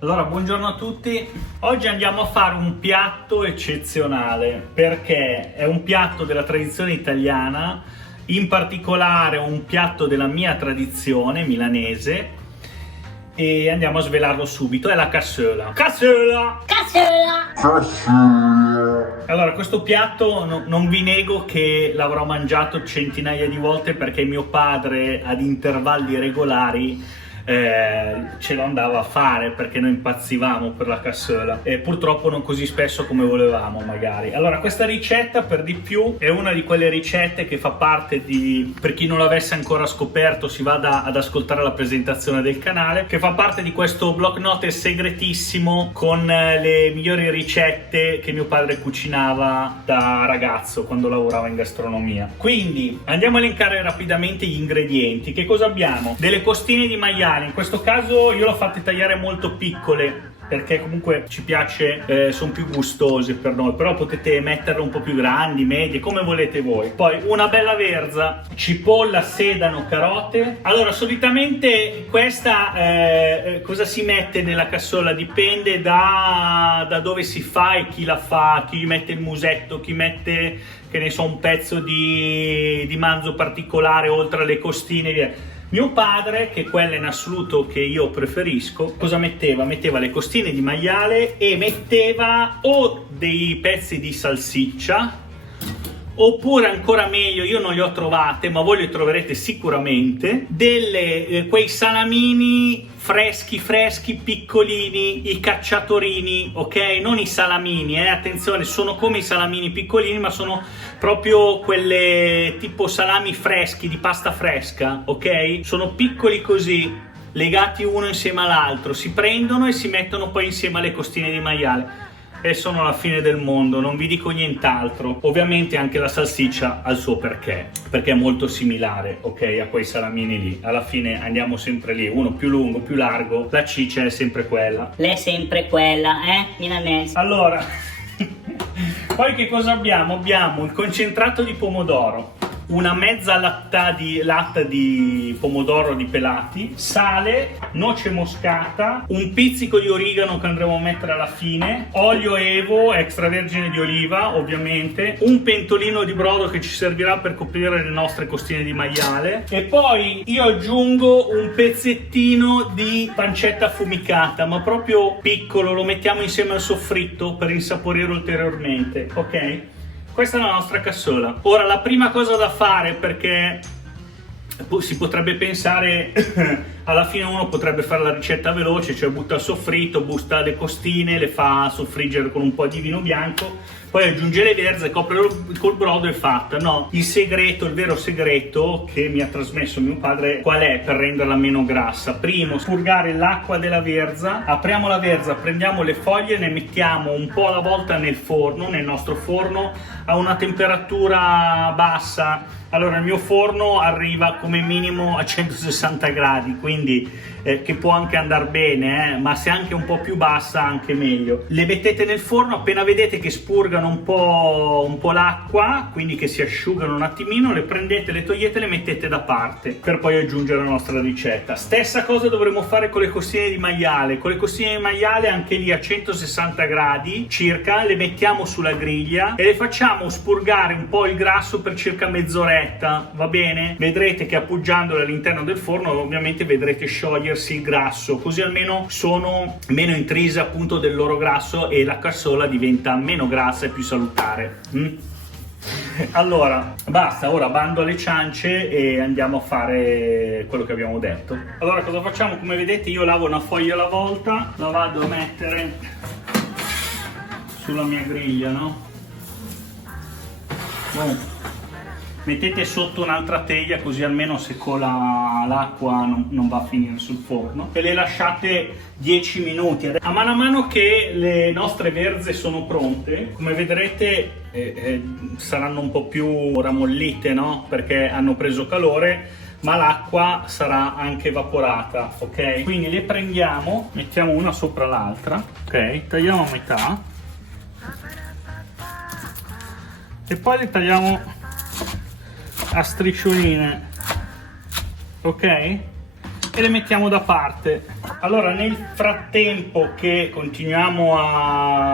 Allora, buongiorno a tutti. Oggi andiamo a fare un piatto eccezionale perché è un piatto della tradizione italiana, in particolare un piatto della mia tradizione milanese, e andiamo a svelarlo subito. È la cassola. Cassola! Cassola! Allora, questo piatto non vi nego che l'avrò mangiato centinaia di volte perché mio padre ad intervalli regolari ce lo andava a fare perché noi impazzivamo per la cassola, e purtroppo non così spesso come volevamo magari. Allora, questa ricetta per di più è una di quelle ricette che fa parte di, per chi non l'avesse ancora scoperto si vada ad ascoltare la presentazione del canale, che fa parte di questo block note segretissimo con le migliori ricette che mio padre cucinava da ragazzo quando lavorava in gastronomia. Quindi andiamo a elencare rapidamente gli ingredienti. Che cosa abbiamo? Delle costine di maiale. In questo caso io l'ho fatte tagliare molto piccole perché comunque ci piace, sono più gustose per noi, però potete metterle un po' più grandi, medie, come volete voi. Poi una bella verza, cipolla, sedano, carote. Allora, solitamente questa cosa si mette nella cassola dipende da dove si fa e chi la fa, chi mette il musetto, chi mette, che ne so, un pezzo di manzo particolare oltre alle costine, via. Mio padre, che quella in assoluto che io preferisco, cosa metteva? Metteva le costine di maiale e metteva o dei pezzi di salsiccia, oppure ancora meglio, io non li ho trovate ma voi li troverete sicuramente, quei salamini freschi, piccolini, i cacciatorini, ok? Non i salamini, attenzione, sono come i salamini piccolini, ma sono proprio quelle tipo salami freschi, di pasta fresca, ok? Sono piccoli così, legati uno insieme all'altro, si prendono e si mettono poi insieme alle costine di maiale. E sono la fine del mondo, non vi dico nient'altro. Ovviamente anche la salsiccia ha il suo perché è molto similare, ok, a quei salamini lì. Alla fine andiamo sempre lì, uno più lungo, più largo, la ciccia è sempre quella. Lei è sempre quella, milanese. Allora, poi che cosa abbiamo? Abbiamo il concentrato di pomodoro, una mezza latta di pomodoro di pelati, sale, noce moscata, un pizzico di origano che andremo a mettere alla fine, olio Evo extravergine di oliva ovviamente, un pentolino di brodo che ci servirà per coprire le nostre costine di maiale, e poi io aggiungo un pezzettino di pancetta affumicata, ma proprio piccolo, lo mettiamo insieme al soffritto per insaporire ulteriormente, ok? Questa è la nostra cassola. Ora, la prima cosa da fare, perché si potrebbe pensare, alla fine uno potrebbe fare la ricetta veloce, cioè butta il soffritto, busta le costine, le fa soffriggere con un po' di vino bianco, poi aggiunge le verze, copre col brodo e fatta. No, il vero segreto che mi ha trasmesso mio padre, qual è per renderla meno grassa? Primo, spurgare l'acqua della verza, apriamo la verza, prendiamo le foglie, ne mettiamo un po' alla volta nel forno, nel nostro forno, a una temperatura bassa. Allora, il mio forno arriva come minimo a 160 gradi, quindi che può anche andare bene, ma se anche un po' più bassa anche meglio. Le mettete nel forno, appena vedete che spurgano un po' l'acqua, quindi che si asciugano un attimino, le prendete, le togliete, le mettete da parte per poi aggiungere la nostra ricetta. Stessa cosa dovremo fare con le costine di maiale. Con le costine di maiale anche lì a 160 gradi circa, le mettiamo sulla griglia e le facciamo spurgare un po' il grasso per circa mezz'oretta, va bene? Vedrete che appoggiandole all'interno del forno ovviamente vedrete sciogliersi il grasso, così almeno sono meno intrise appunto del loro grasso e la cassola diventa meno grassa e più salutare. Allora, basta, ora bando alle ciance e andiamo a fare quello che abbiamo detto. Allora, cosa facciamo? Come vedete io lavo una foglia alla volta, la vado a mettere sulla mia griglia, no? mettete sotto un'altra teglia, così almeno se cola l'acqua non va a finire sul forno, e le lasciate 10 minuti. A mano che le nostre verze sono pronte, come vedrete saranno un po' più ramollite, no? Perché hanno preso calore, ma l'acqua sarà anche evaporata, ok? Quindi le prendiamo, mettiamo una sopra l'altra, ok? Tagliamo a metà e poi le tagliamo a striscioline, ok? E le mettiamo da parte. Allora, nel frattempo che continuiamo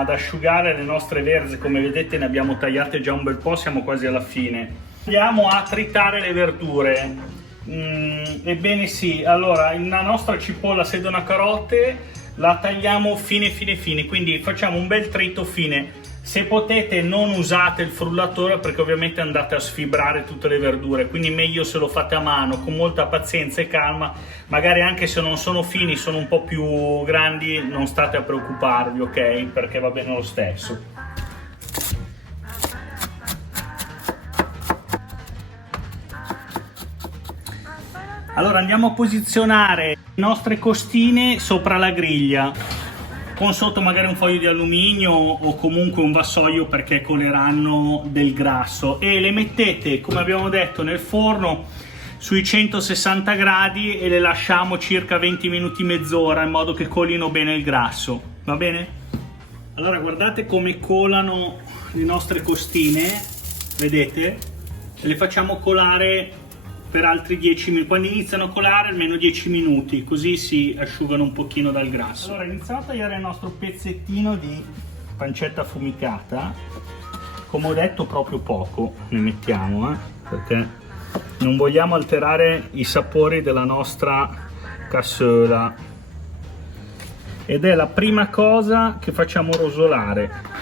ad asciugare le nostre verze, come vedete ne abbiamo tagliate già un bel po', siamo quasi alla fine. Andiamo a tritare le verdure. Ebbene sì, allora la nostra cipolla, sedano, carote la tagliamo fine, quindi facciamo un bel trito fine. Se potete non usate il frullatore, perché ovviamente andate a sfibrare tutte le verdure, quindi meglio se lo fate a mano con molta pazienza e calma. Magari anche se non sono fini, sono un po' più grandi, non state a preoccuparvi, ok? Perché va bene lo stesso. Allora andiamo a posizionare le nostre costine sopra la griglia, con sotto magari un foglio di alluminio o comunque un vassoio, perché coleranno del grasso, e le mettete, come abbiamo detto, nel forno sui 160 gradi e le lasciamo circa 20 minuti, mezz'ora, in modo che colino bene il grasso, va bene? Allora guardate come colano le nostre costine, vedete? Le facciamo colare per altri 10 minuti, quando iniziano a colare almeno 10 minuti, così si asciugano un pochino dal grasso. Allora iniziamo a tagliare il nostro pezzettino di pancetta affumicata, come ho detto proprio poco ne mettiamo, perché non vogliamo alterare i sapori della nostra cassola, ed è la prima cosa che facciamo rosolare.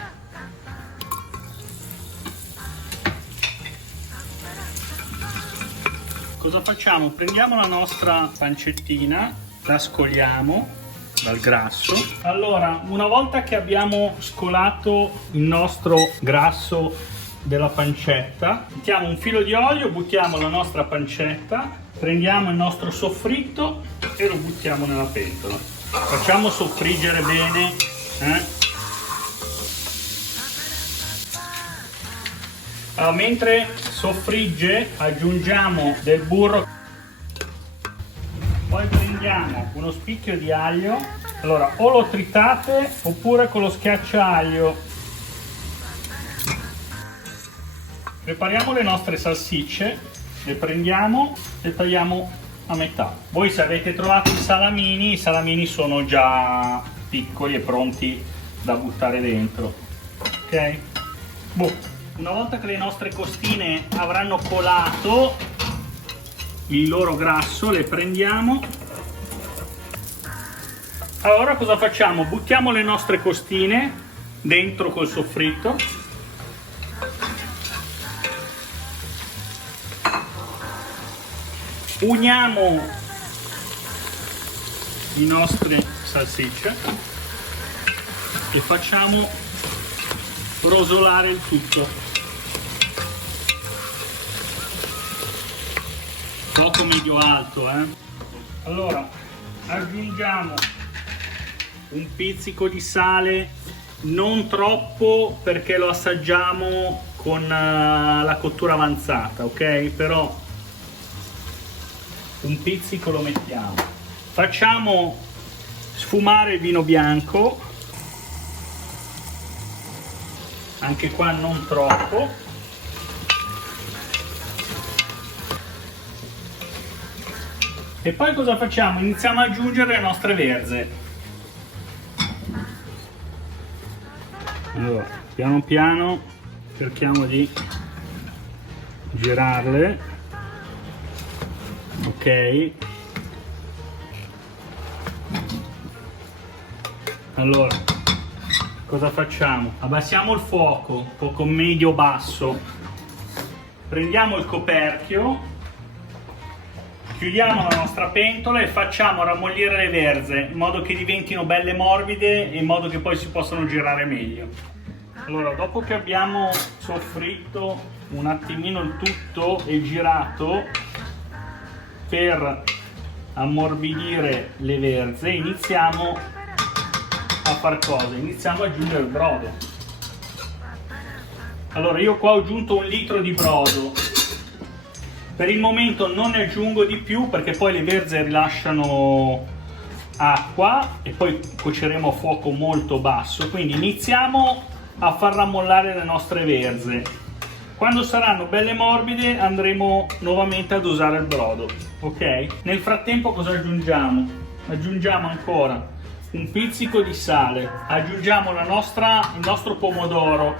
Cosa facciamo? Prendiamo la nostra pancettina, la scoliamo dal grasso. Allora, una volta che abbiamo scolato il nostro grasso della pancetta, mettiamo un filo di olio, buttiamo la nostra pancetta, prendiamo il nostro soffritto e lo buttiamo nella pentola. Facciamo soffriggere bene, Allora, mentre soffrigge aggiungiamo del burro, poi prendiamo uno spicchio di aglio. Allora, o lo tritate oppure con lo schiacciaglio. Prepariamo le nostre salsicce, le prendiamo e tagliamo a metà. Voi se avete trovato i salamini sono già piccoli e pronti da buttare dentro, ok? Una volta che le nostre costine avranno colato il loro grasso, le prendiamo. Allora cosa facciamo? Buttiamo le nostre costine dentro col soffritto. Uniamo le nostre salsicce e facciamo rosolare il tutto. Fuoco medio alto, Allora aggiungiamo un pizzico di sale, non troppo perché lo assaggiamo con la cottura avanzata, ok? Però un pizzico lo mettiamo. Facciamo sfumare il vino bianco, anche qua non troppo. E poi cosa facciamo? Iniziamo ad aggiungere le nostre verze. Allora, piano piano cerchiamo di girarle, ok? Allora, cosa facciamo? Abbassiamo il fuoco medio basso, prendiamo il coperchio, chiudiamo la nostra pentola e facciamo rammollire le verze in modo che diventino belle morbide e in modo che poi si possano girare meglio. Allora, dopo che abbiamo soffritto un attimino il tutto e girato per ammorbidire le verze, iniziamo a far cosa? Iniziamo ad aggiungere il brodo. Allora, io qua ho aggiunto 1 litro di brodo. Per il momento non ne aggiungo di più perché poi le verze rilasciano acqua e poi cuoceremo a fuoco molto basso, quindi iniziamo a far rammollare le nostre verze. Quando saranno belle morbide andremo nuovamente ad usare il brodo, ok? Nel frattempo cosa aggiungiamo? Aggiungiamo ancora un pizzico di sale, aggiungiamo il nostro pomodoro,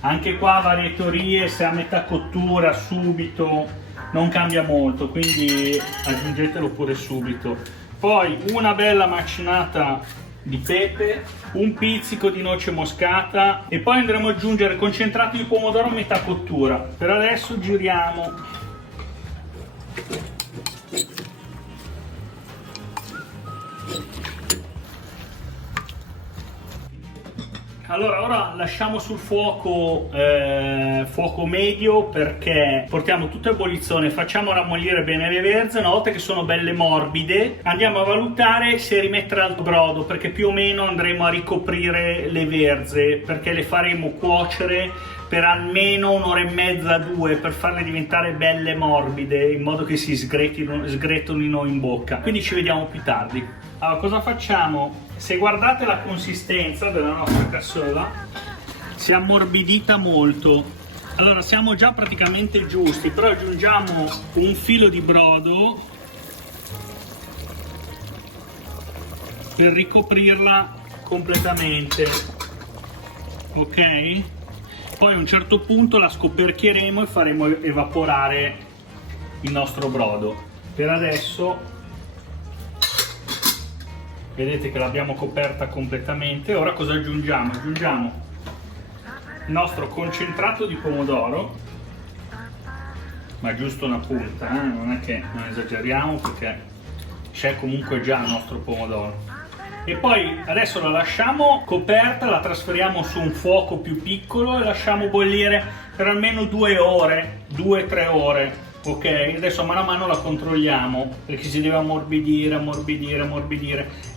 anche qua varie teorie, se a metà cottura, subito, non cambia molto, quindi aggiungetelo pure subito. Poi una bella macinata di pepe, un pizzico di noce moscata e poi andremo ad aggiungere il concentrato di pomodoro a metà cottura. Per adesso giriamo. Allora, ora lasciamo sul fuoco medio perché portiamo tutto a ebollizione, facciamo rammollire bene le verze. Una volta che sono belle morbide andiamo a valutare se rimettere al brodo, perché più o meno andremo a ricoprire le verze, perché le faremo cuocere per almeno 1 ora e mezza, 2, per farle diventare belle morbide, in modo che si sgretolino in bocca. Quindi ci vediamo più tardi. Allora, cosa facciamo? Se guardate la consistenza della nostra cassola, si è ammorbidita molto. Allora, siamo già praticamente giusti, però aggiungiamo un filo di brodo per ricoprirla completamente, ok? Poi a un certo punto la scoperchieremo e faremo evaporare il nostro brodo. Per adesso vedete che l'abbiamo coperta completamente. Ora cosa aggiungiamo? Aggiungiamo il nostro concentrato di pomodoro, ma giusto una punta, non è che non esageriamo perché c'è comunque già il nostro pomodoro. E poi adesso la lasciamo coperta, la trasferiamo su un fuoco più piccolo e lasciamo bollire per almeno 2 ore, 2-3 ore. Ok, adesso mano a mano la controlliamo perché si deve ammorbidire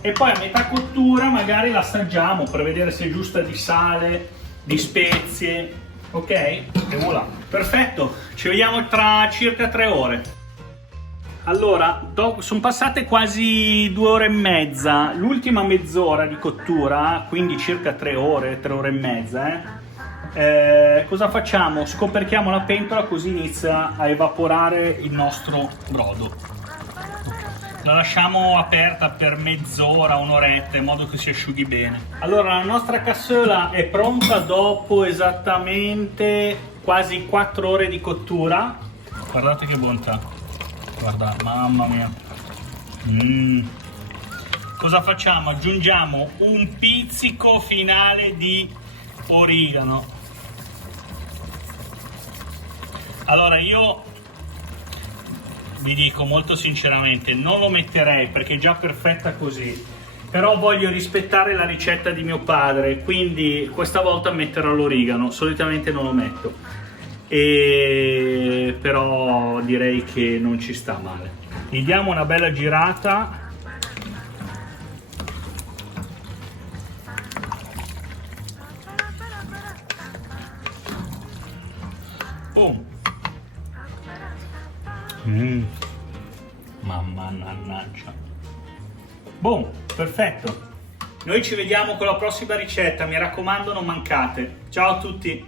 e poi a metà cottura magari la assaggiamo per vedere se è giusta di sale, di spezie, ok? E voilà, perfetto, ci vediamo tra circa 3 ore. Allora, sono passate quasi 2 ore e mezza, l'ultima mezz'ora di cottura, quindi circa 3 ore, 3 ore e mezza, cosa facciamo? Scoperchiamo la pentola così inizia a evaporare il nostro brodo. La lasciamo aperta per mezz'ora, un'oretta, in modo che si asciughi bene. Allora, la nostra cassola è pronta dopo esattamente quasi 4 ore di cottura. Guardate che bontà, guardate, mamma mia. Cosa facciamo? Aggiungiamo un pizzico finale di origano. Allora, io vi dico molto sinceramente, non lo metterei perché è già perfetta così, però voglio rispettare la ricetta di mio padre, quindi questa volta metterò l'origano. Solitamente non lo metto, però direi che non ci sta male. Gli diamo una bella girata. Boom. Mamma mannaggia. Boom, perfetto. Noi ci vediamo con la prossima ricetta, mi raccomando non mancate. Ciao a tutti.